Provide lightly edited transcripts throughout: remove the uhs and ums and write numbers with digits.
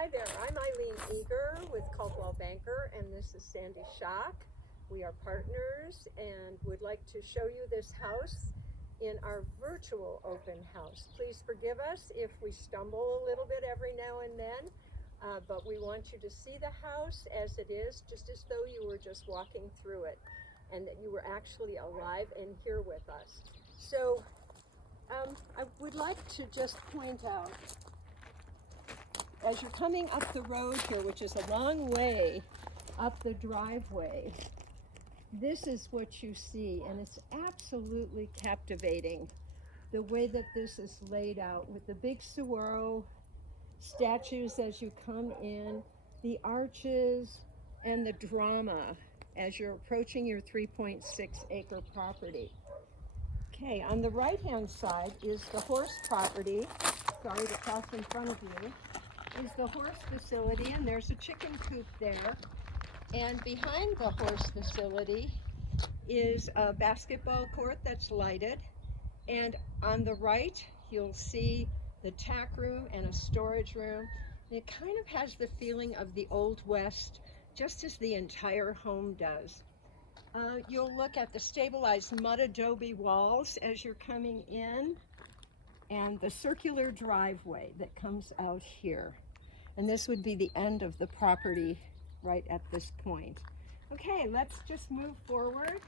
Hi there, I'm Eileen Eagar with Caldwell Banker, and this is Sandy Schock. We are partners and would like to show you this house in our virtual open house. Please forgive us if we stumble a little bit every now and then, but we want you to see the house as it is, just as though you were just walking through it and that you were actually alive and here with us. So I would like to just point out, as you're coming up the road here, which is a long way up the driveway, this is what you see, and it's absolutely captivating the way that this is laid out with the big saguaro statues as you come in, the arches, and the drama as you're approaching your 3.6 acre property. Okay, on the right hand side is the horse property. Sorry to cross in front of you. Is the horse facility, and there's a chicken coop there. And behind the horse facility is a basketball court that's lighted. And on the right, you'll see the tack room and a storage room. And it kind of has the feeling of the Old West, just as the entire home does. You'll look at the stabilized mud adobe walls as you're coming in, and the circular driveway that comes out here. And this would be the end of the property right at this point. Okay, let's just move forward.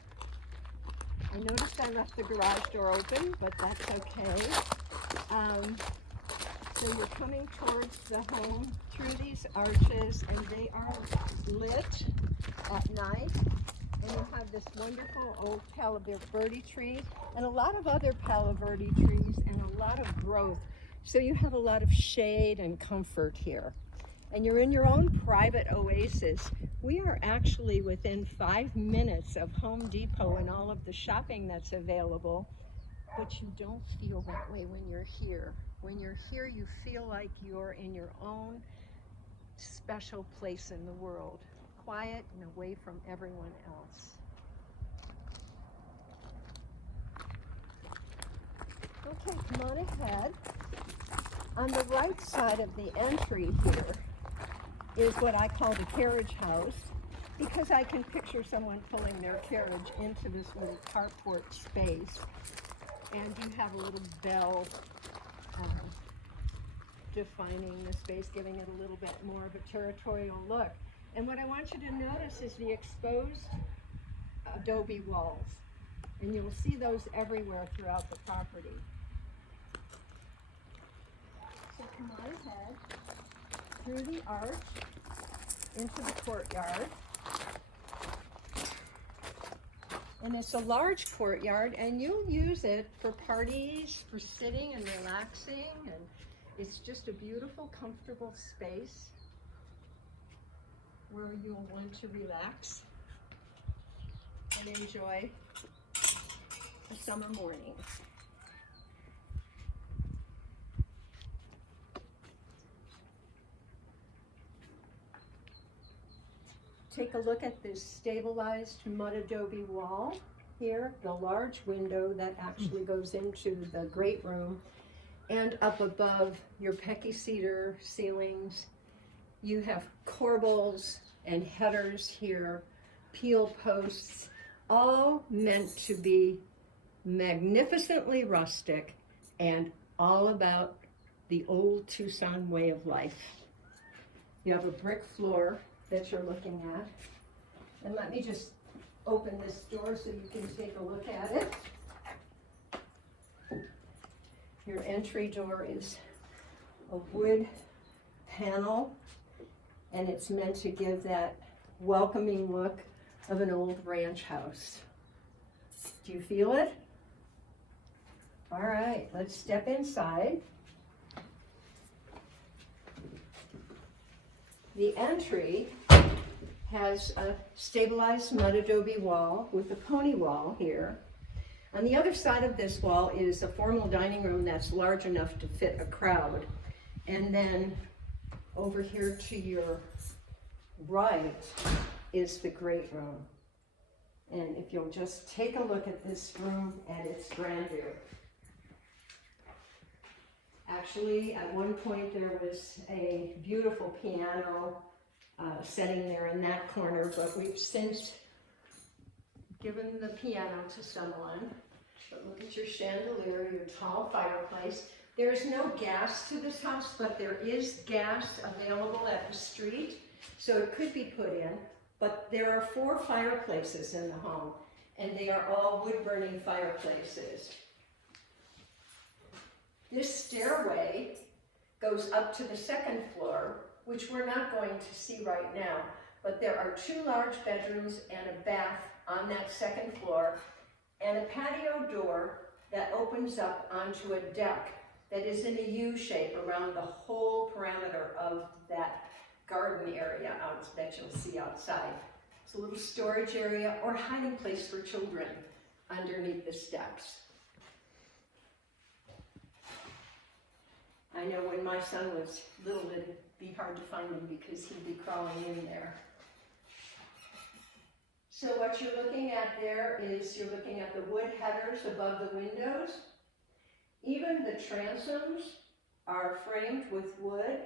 I noticed I left the garage door open, but that's okay. So you're coming towards the home through these arches, and they are lit at night. And you have this wonderful old Palo Verde tree and a lot of other Palo Verde trees and a lot of growth. So you have a lot of shade and comfort here. And you're in your own private oasis. We are actually within 5 minutes of Home Depot and all of the shopping that's available, but you don't feel that way when you're here. When you're here, you feel like you're in your own special place in the world. Quiet and away from everyone else. Okay, come on ahead. On the right side of the entry here is what I call the carriage house, because I can picture someone pulling their carriage into this little carport space. And you have a little bell defining the space, giving it a little bit more of a territorial look. And what I want you to notice is the exposed adobe walls. And you'll see those everywhere throughout the property. So come on ahead through the arch into the courtyard. And it's a large courtyard, and you'll use it for parties, for sitting and relaxing. And it's just a beautiful, comfortable space where you'll want to relax and enjoy a summer morning. Take a look at this stabilized mud adobe wall here, the large window that actually goes into the great room, and up above your Pecky cedar ceilings. You have corbels and headers here, peel posts, all meant to be magnificently rustic and all about the old Tucson way of life. You have a brick floor that you're looking at. And let me just open this door so you can take a look at it. Your entry door is a wood panel, and it's meant to give that welcoming look of an old ranch house. Do you feel it? All right, let's step inside. The entry has a stabilized mud adobe wall with a pony wall here. On the other side of this wall is a formal dining room that's large enough to fit a crowd. And then over here to your right is the great room. And if you'll just take a look at this room and its grandeur. Actually, at one point there was a beautiful piano sitting there in that corner, but we've since given the piano to someone. But look at your chandelier, your tall fireplace. There is no gas to this house, but there is gas available at the street, so it could be put in. But there are 4 fireplaces in the home, and they are all wood-burning fireplaces. This stairway goes up to the 2nd floor, which we're not going to see right now, but there are 2 large bedrooms and a bath on that 2nd floor, and a patio door that opens up onto a deck that is in a U shape around the whole parameter of that garden area that you'll see outside. It's a little storage area or hiding place for children underneath the steps. I know when my son was little, it'd be hard to find him because he'd be crawling in there. So what you're looking at there is you're looking at the wood headers above the windows. Even the transoms are framed with wood.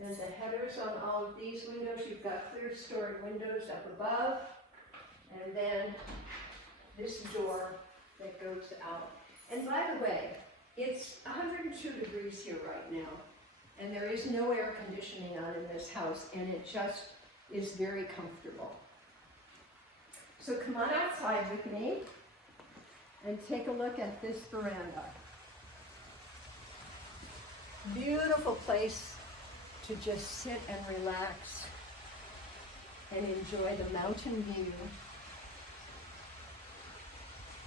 And the headers on all of these windows, you've got clear story windows up above. And then this door that goes out. And by the way, it's 102 degrees here right now. And there is no air conditioning on in this house, and it just is very comfortable. So come on outside with me and take a look at this veranda. Beautiful place to just sit and relax and enjoy the mountain view.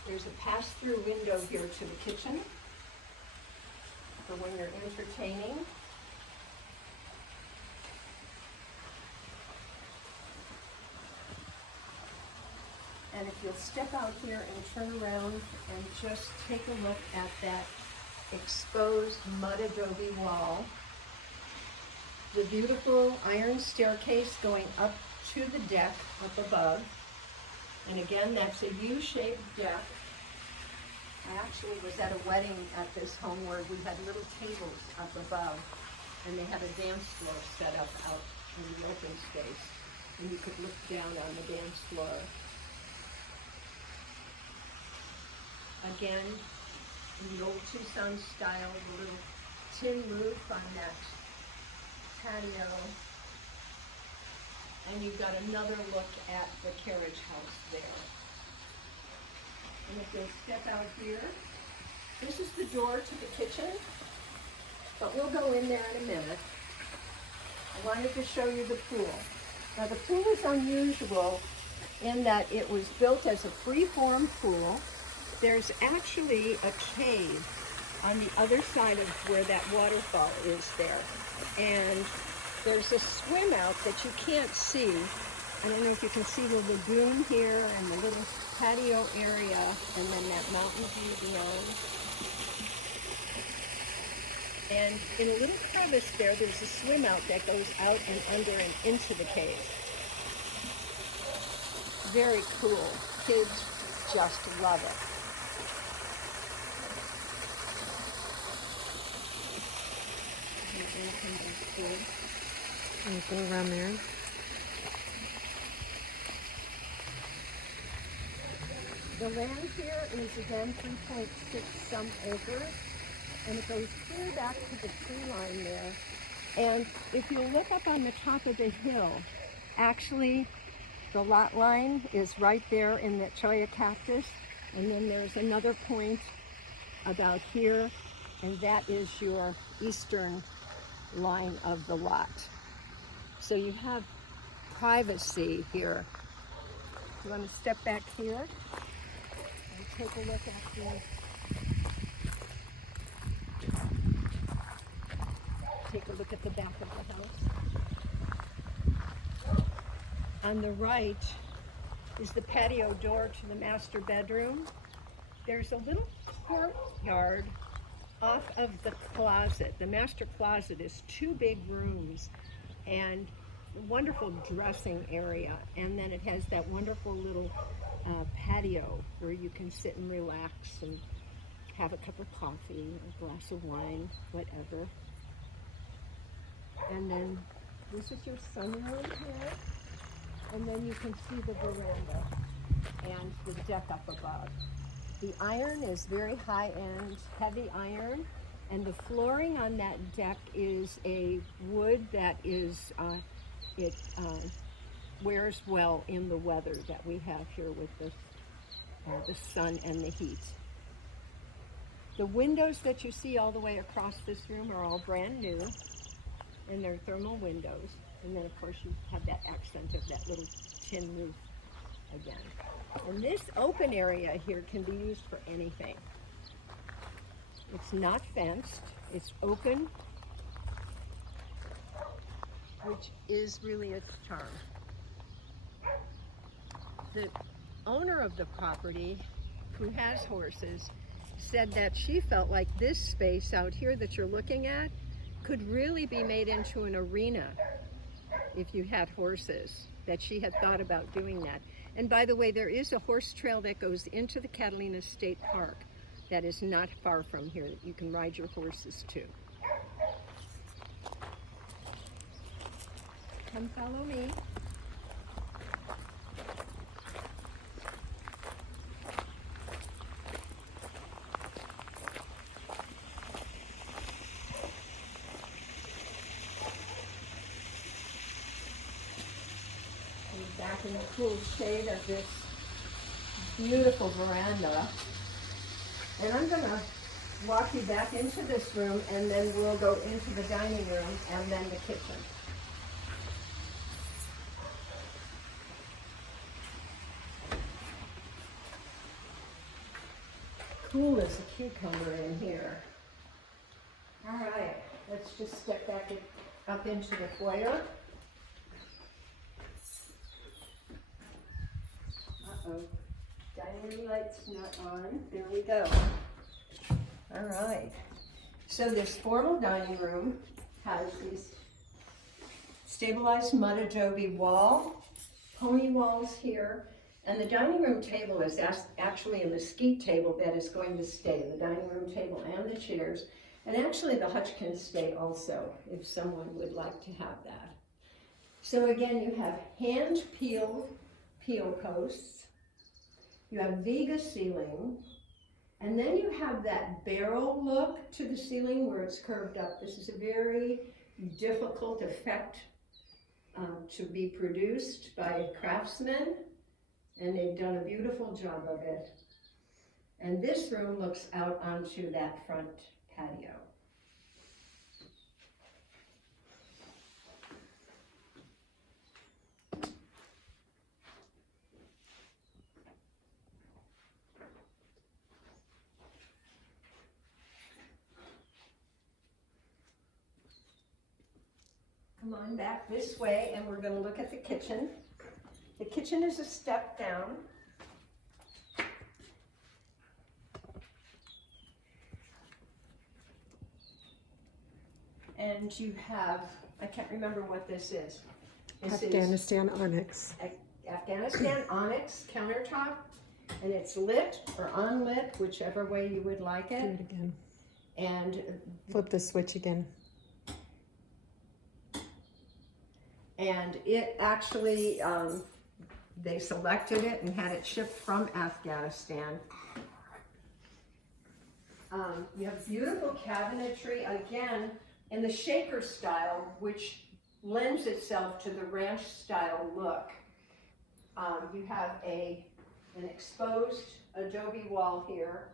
There's a pass-through window here to the kitchen for when you're entertaining. And if you'll step out here and turn around and just take a look at that exposed mud adobe wall, the beautiful iron staircase going up to the deck up above. And again, that's a U-shaped deck. I actually was at a wedding at this home where we had little tables up above, and they had a dance floor set up out in the open space, and you could look down on the dance floor. Again, in the old Tucson style, the little tin roof on that patio. And you've got another look at the carriage house there. And if you'll step out here, this is the door to the kitchen, but we'll go in there in a minute. I wanted to show you the pool. Now the pool is unusual in that it was built as a free-form pool. There's actually a cave on the other side of where that waterfall is there. And there's a swim out that you can't see. I don't know if you can see the lagoon here and the little patio area and then that mountain view beyond. And in a little crevice there, there's a swim out that goes out and under and into the cave. Very cool. Kids just love it. And go around there. The land here is again 3.6 some acres, and it goes clear back to the tree line there. And if you look up on the top of the hill, actually the lot line is right there in that cholla cactus, and then there's another point about here, and that is your eastern line of the lot. So you have privacy here. You want to step back here and take a look at the back of the house. On the right is the patio door to the master bedroom. There's a little courtyard off of the closet. The master closet is 2 big rooms and a wonderful dressing area, and then it has that wonderful little patio where you can sit and relax and have a cup of coffee, a glass of wine, whatever. And then this is your sunroom here. And then you can see the veranda and the deck up above. The iron is very high-end, heavy iron, and the flooring on that deck is a wood that is, wears well in the weather that we have here with the sun and the heat. The windows that you see all the way across this room are all brand new, and they're thermal windows. And then of course you have that accent of that little tin roof again. And this open area here can be used for anything. It's not fenced, it's open, which is really its charm. The owner of the property, who has horses, said that she felt like this space out here that you're looking at could really be made into an arena if you had horses, that she had thought about doing that. And by the way, there is a horse trail that goes into the Catalina State Park that is not far from here that you can ride your horses to. Come follow me. Back in the cool shade of this beautiful veranda. And I'm going to walk you back into this room, and then we'll go into the dining room and then the kitchen. Cool as a cucumber in here. All right, let's just step back up into the foyer. Dining room light's not on. There we go. All right. So this formal dining room has these stabilized mud adobe wall, pony walls here, and the dining room table is actually a mesquite table that is going to stay, the dining room table and the chairs. And actually the hutch can stay also if someone would like to have that. So again, you have hand peel posts. You have vigas ceiling, and then you have that barrel look to the ceiling where it's curved up. This is a very difficult effect to be produced by craftsmen, and they've done a beautiful job of it. And this room looks out onto that front patio. Come on back this way, and we're going to look at the kitchen. The kitchen is a step down. And you have, I can't remember what this is. This Afghanistan Onyx. Afghanistan Onyx countertop, and it's lit or unlit, whichever way you would like it. Do it again. And flip the switch again. And it actually, they selected it and had it shipped from Afghanistan. You have beautiful cabinetry, again, in the shaker style, which lends itself to the ranch style look. You have an exposed adobe wall here,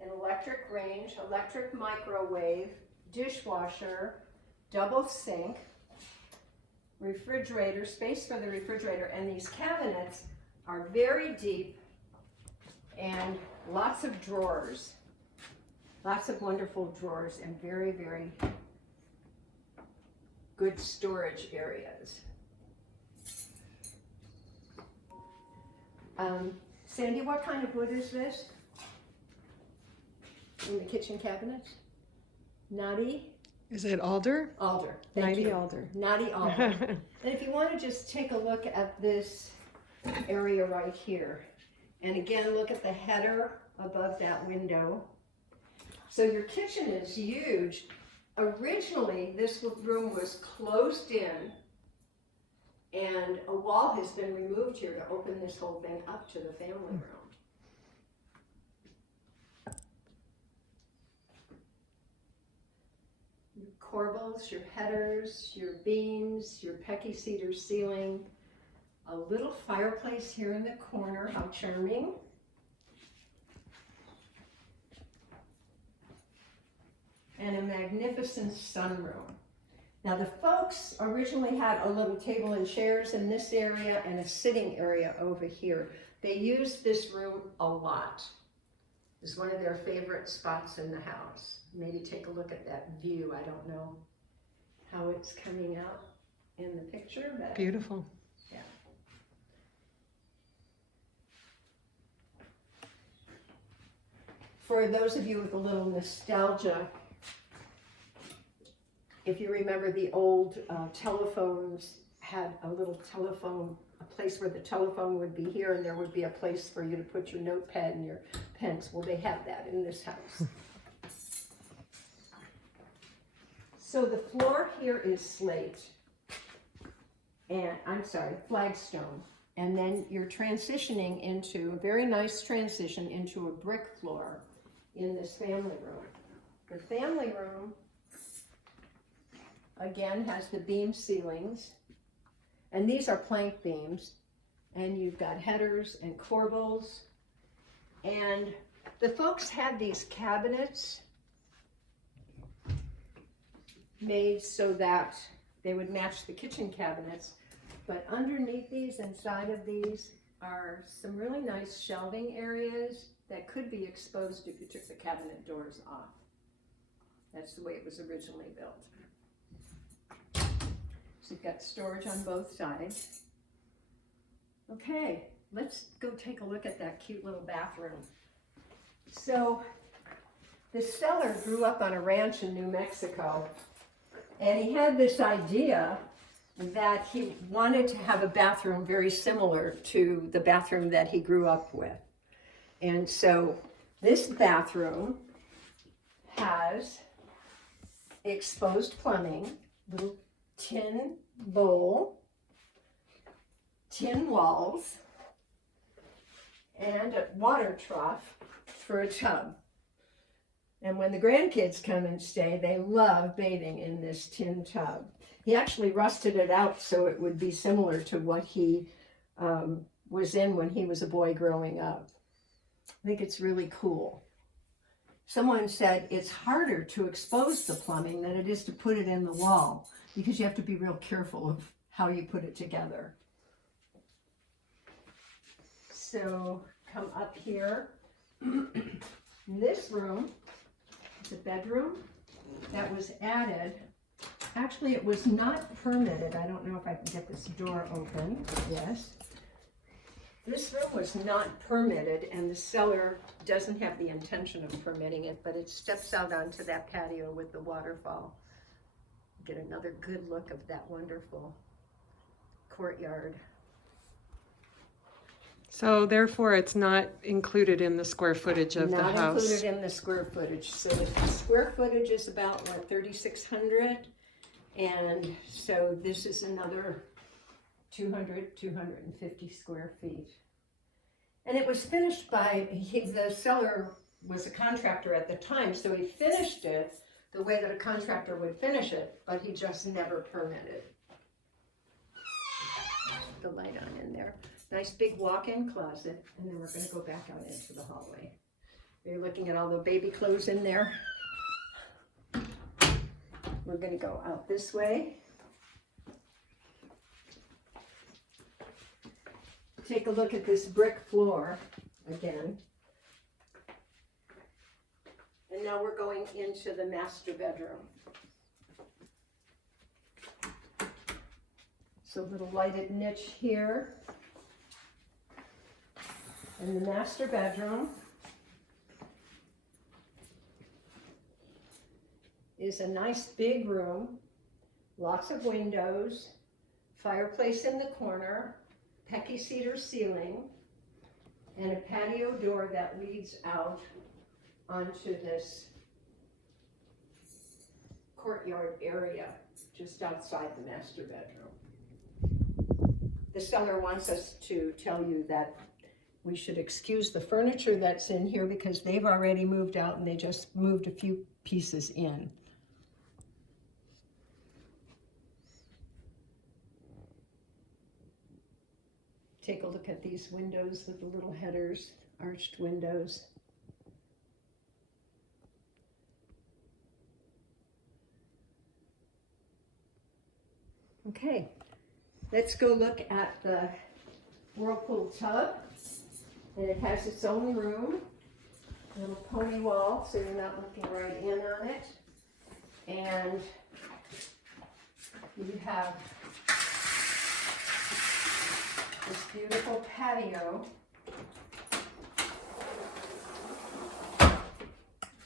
an electric range, electric microwave, dishwasher, double sink, refrigerator, space for the refrigerator, and these cabinets are very deep and lots of drawers, lots of wonderful drawers, and very, very good storage areas. Sandy, what kind of wood is this in the kitchen cabinets? Knotty? Is it alder? Alder. Knotty alder. Knotty alder. And if you want to just take a look at this area right here, and again, look at the header above that window. So your kitchen is huge. Originally, this room was closed in, and a wall has been removed here to open this whole thing up to the family room. Your corbels, your headers, your beams, your pecky cedar ceiling, a little fireplace here in the corner, how charming. And a magnificent sunroom. Now the folks originally had a little table and chairs in this area and a sitting area over here. They used this room a lot. It's one of their favorite spots in the house. Maybe take a look at that view. I don't know how it's coming out in the picture, but Beautiful. yeah. For those of you with a little nostalgia, if you remember the old telephones had a little telephone, a place where the telephone would be here and there would be a place for you to put your notepad and your pens. Well, they have that in this house. So the floor here is slate, and flagstone. And then you're transitioning into a very nice transition into a brick floor in this family room. The family room again has the beam ceilings, and these are plank beams, and you've got headers and corbels, and the folks had these cabinets made so that they would match the kitchen cabinets, but underneath these, inside of these, are some really nice shelving areas that could be exposed if you took the cabinet doors off. That's the way it was originally built. So you've got storage on both sides. Okay, let's go take a look at that cute little bathroom. So the seller grew up on a ranch in New Mexico, and he had this idea that he wanted to have a bathroom very similar to the bathroom that he grew up with. And so this bathroom has exposed plumbing, little tin bowl, tin walls, and a water trough for a tub. And when the grandkids come and stay, they love bathing in this tin tub. He actually rusted it out so it would be similar to what he was in when he was a boy growing up. I think it's really cool. Someone said it's harder to expose the plumbing than it is to put it in the wall, because you have to be real careful of how you put it together. So come up here. This room is a bedroom that was added. Actually, it was not permitted. I don't know if I can get this door open. Yes. This room was not permitted, and the seller doesn't have the intention of permitting it, but it steps out onto that patio with the waterfall. Get another good look of that wonderful courtyard. So therefore, it's not included in the square footage of the house. Not included in the square footage. So the square footage is about, what, 3,600? And so this is another 250 square feet. And it was finished by, the seller was a contractor at the time, so he finished it the way that a contractor would finish it, but he just never permitted. The light on in there. Nice big walk-in closet, and then we're going to go back out into the hallway. You're looking at all the baby clothes in there. We're going to go out this way. Take a look at this brick floor again. And now we're going into the master bedroom. So a little lighted niche here. In the master bedroom is a nice big room, lots of windows, fireplace in the corner, pecky cedar ceiling, and a patio door that leads out onto this courtyard area just outside the master bedroom. The seller wants us to tell you that we should excuse the furniture that's in here because they've already moved out and they just moved a few pieces in. Take a look at these windows with the little headers, arched windows. Okay, let's go look at the whirlpool tub. And it has its own room, a little pony wall, so you're not looking right in on it. And you have this beautiful patio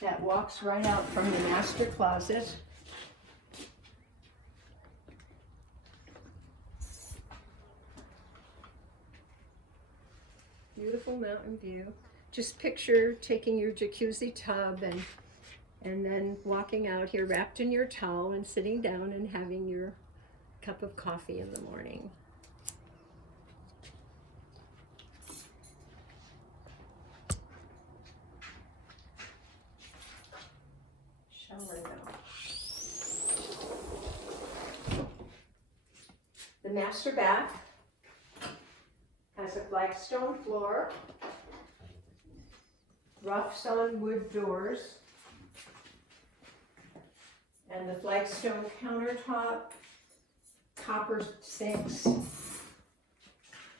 that walks right out from the master closet. Beautiful mountain view. Just picture taking your jacuzzi tub and then walking out here wrapped in your towel and sitting down and having your cup of coffee in the morning. Shower though. The master bath has a flagstone floor, rough sawn wood doors, and the flagstone countertop, copper sinks,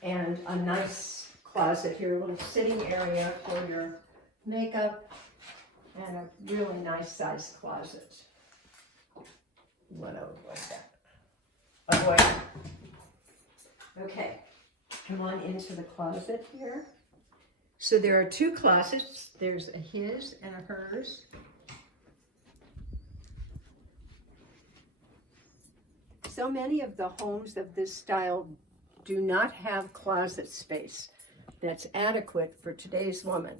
and a nice closet here, a little sitting area for your makeup, and a really nice sized closet. You want to avoid that. Avoid it. Okay. Come on into the closet here. So there are two closets. There's a his and a hers. So many of the homes of this style do not have closet space that's adequate for today's woman.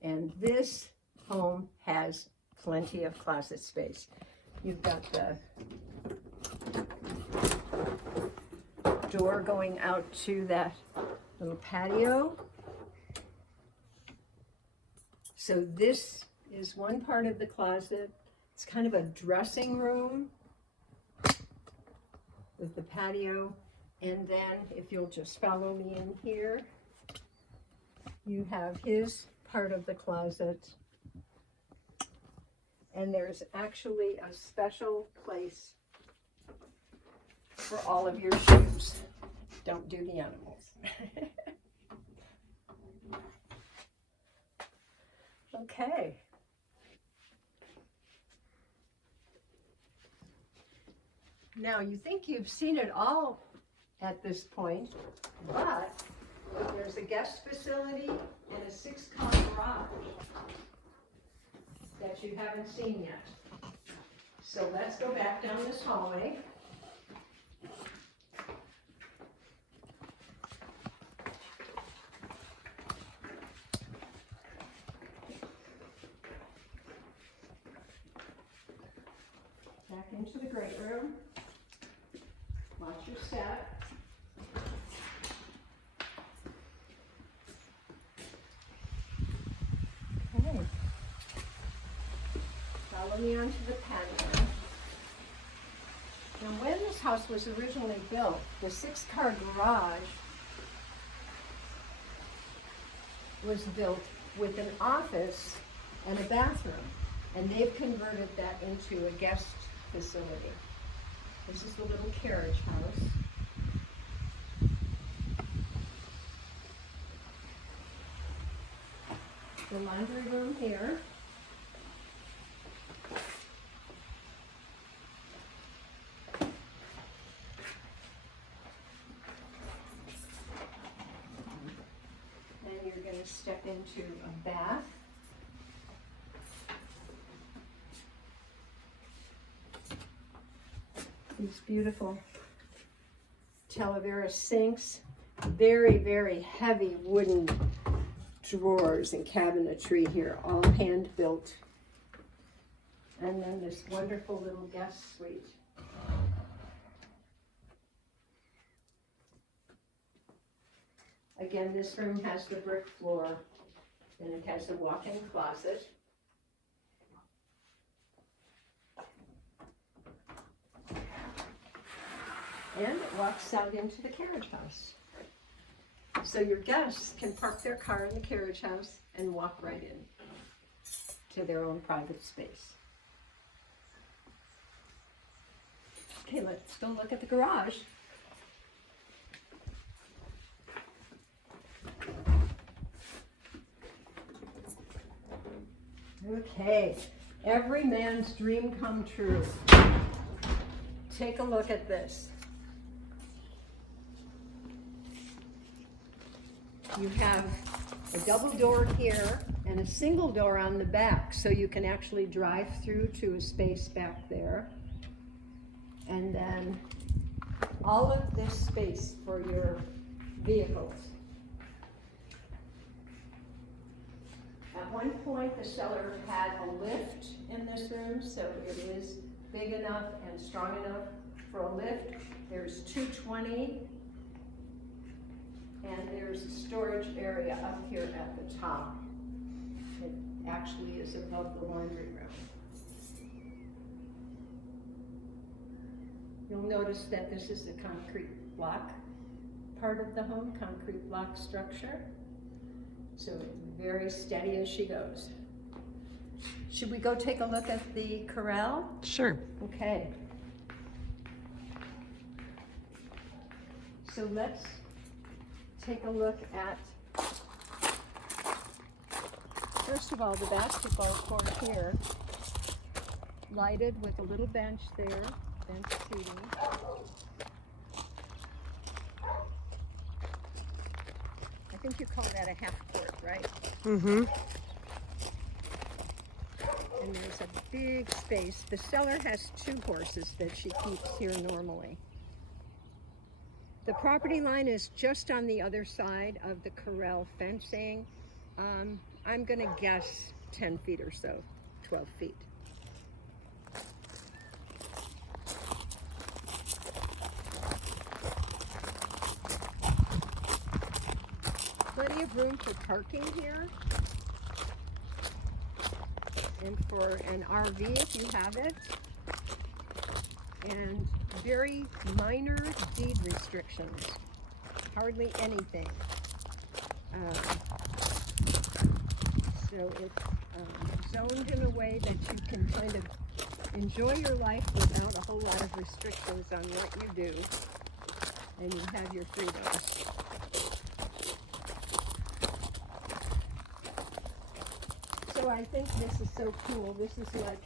And this home has plenty of closet space. You've got the door going out to that little patio. So this is one part of the closet. It's kind of a dressing room with the patio. And then if you'll just follow me in here, you have his part of the closet. And there's actually a special place for all of your shoes. Don't do the animals. Okay. Now you think you've seen it all at this point, but there's a guest facility and a 6-car garage that you haven't seen yet. So let's go back down this hallway. Back into the great room. Watch your step. Okay. Follow me onto the patio. Now, when this house was originally built, the 6-car garage was built with an office and a bathroom, and they've converted that into a guest facility. This is the little carriage house. The laundry room here. Then you're going to step into a bath. These beautiful Talavera sinks, very, very heavy wooden drawers and cabinetry here, all hand built. And then this wonderful little guest suite. Again, this room has the brick floor, and it has a walk-in closet. And it walks out into the carriage house. So your guests can park their car in the carriage house and walk right in to their own private space. Okay, let's go look at the garage. Okay, every man's dream come true. Take a look at this. You have a double door here and a single door on the back, so you can actually drive through to a space back there. And then all of this space for your vehicles. At one point, the seller had a lift in this room, so it is big enough and strong enough for a lift. There's 220, and there's a storage area up here at the top. It actually is above the laundry room. You'll notice that this is a concrete block part of the home, concrete block structure. So it's very steady as she goes. Should we go take a look at the corral? Sure. Okay. So let's take a look at, first of all, the basketball court here, lighted with a little bench there, bench seating. I think you call that a half court, right? Mm-hmm. And there's a big space. The seller has 2 horses that she keeps here normally. The property line is just on the other side of the corral fencing. I'm gonna guess 10 feet or so, 12 feet. Plenty of room for parking here. And for an RV if you have it. And very minor deed restrictions. Hardly anything. So it's zoned in a way that you can kind of enjoy your life without a whole lot of restrictions on what you do. And you have your freedoms. So I think this is so cool. This is like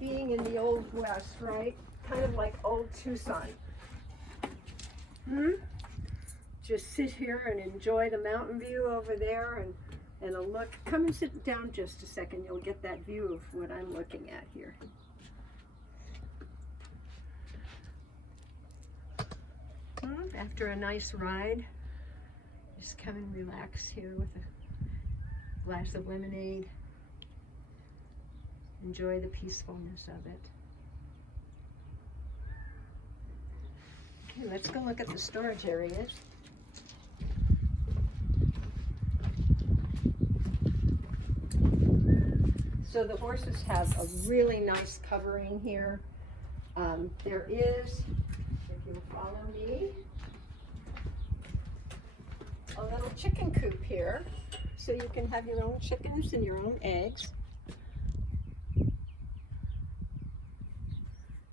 being in the Old West, right? Kind of like old Tucson. Just sit here and enjoy the mountain view over there and a look. Come and sit down just a second. You'll get that view of what I'm looking at here. After a nice ride, just come and relax here with a glass of lemonade. Enjoy the peacefulness of it. Okay, let's go look at the storage areas. So the horses have a really nice covering here. There is, if you'll follow me, a little chicken coop here. So you can have your own chickens and your own eggs.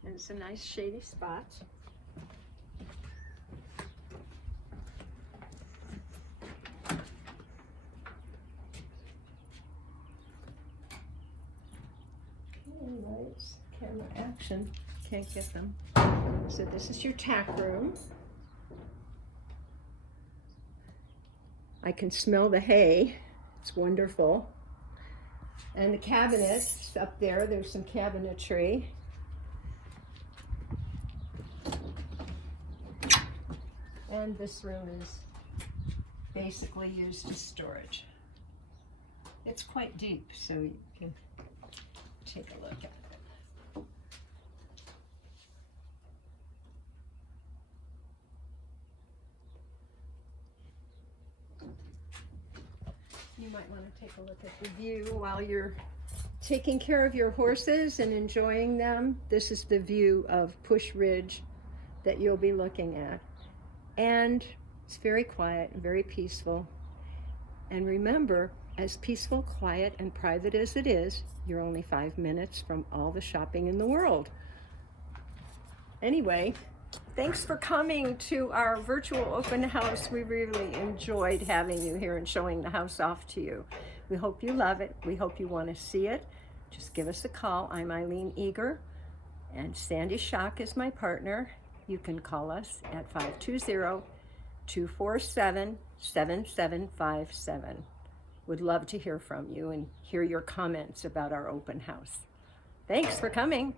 And it's a nice shady spot. Lights, camera action, can't get them. So this is your tack room. I can smell the hay, it's wonderful. And the cabinets up there, there's some cabinetry. And this room is basically used as storage. It's quite deep, so you can take a look at it. might want to take a look at the view while you're taking care of your horses and enjoying them. This is the view of Push Ridge that you'll be looking at. And it's very quiet and very peaceful. And remember, as peaceful, quiet, and private as it is, you're only 5 minutes from all the shopping in the world. Anyway, thanks for coming to our virtual open house. We really enjoyed having you here and showing the house off to you. We hope you love it. We hope you want to see it. Just give us a call. I'm Eileen Eagar, and Sandy Schock is my partner. You can call us at 520-247-7757. Would love to hear from you and hear your comments about our open house. Thanks for coming.